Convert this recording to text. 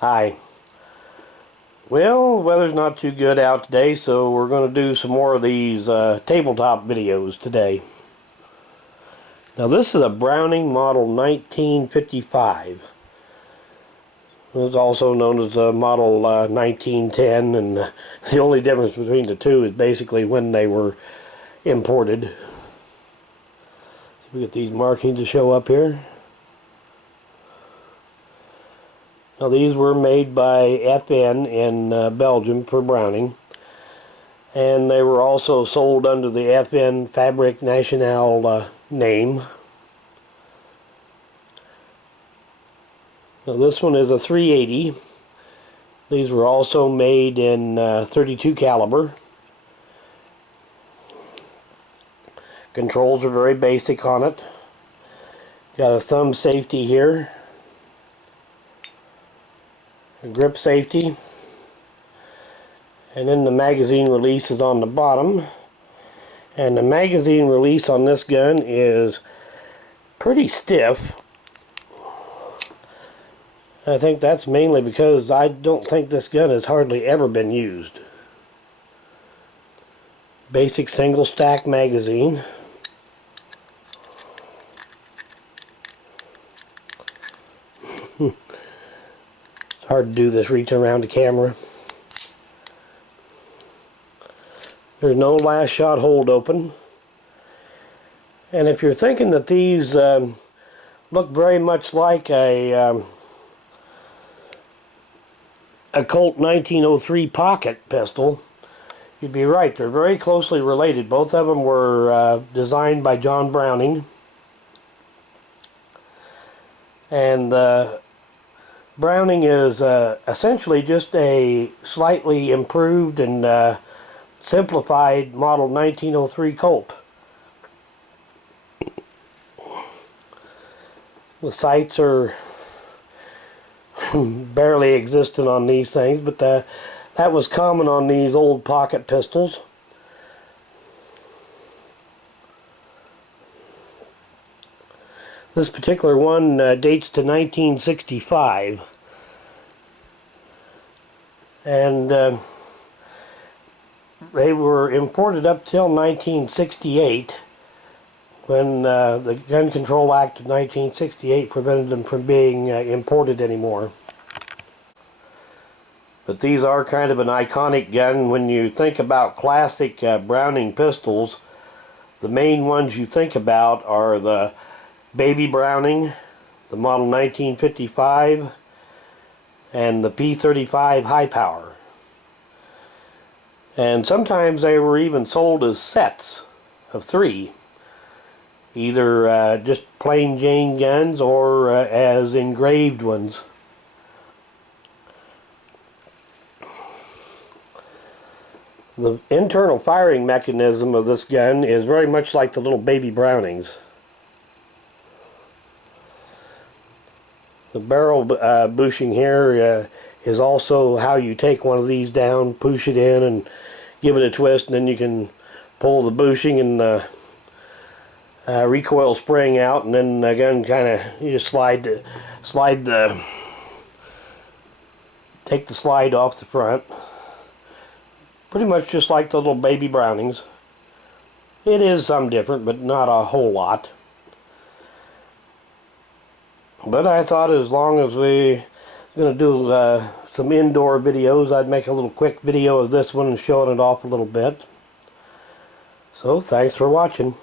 Hi. Well, the weather's not too good out today, so we're going to do some more of these tabletop videos today. Now this is a Browning model 1955. It's also known as a model 1910, and the only difference between the two is basically when they were imported. So we get these markings to show up here. Now these were made by FN in Belgium for Browning, and they were also sold under the FN Fabrique Nationale name. Now this one is a 380. These were also made in 32 caliber. Controls are very basic on it. Got a thumb safety here. A grip safety, and then the magazine release is on the bottom, and the magazine release on this gun is pretty stiff. I think that's mainly because I don't think this gun has hardly ever been used. Basic single stack magazine. Hard to do this, reach around the camera. There's no last shot hold open. And if you're thinking that these look very much like a Colt 1903 pocket pistol, you'd be right. They're very closely related. Both of them were designed by John Browning. And Browning is essentially just a slightly improved and simplified model 1903 Colt. The sights are barely existent on these things, but that was common on these old pocket pistols. This particular one dates to 1965, and they were imported up till 1968, when the Gun Control Act of 1968 prevented them from being imported anymore. But these are kind of an iconic gun. When you think about classic Browning pistols, the main ones you think about are the Baby Browning, the model 1955, and the P35 High Power. And sometimes they were even sold as sets of 3, either just plain Jane guns or as engraved ones. The internal firing mechanism of this gun is very much like the little Baby Brownings. The barrel bushing here is also how you take one of these down, push it in, and give it a twist, and then you can pull the bushing and the recoil spring out, and then again, you just take the slide off the front. Pretty much just like the little Baby Brownings. It is some different, but not a whole lot. But I thought as long as we're going to do some indoor videos, I'd make a little quick video of this one and showing it off a little bit. So thanks for watching.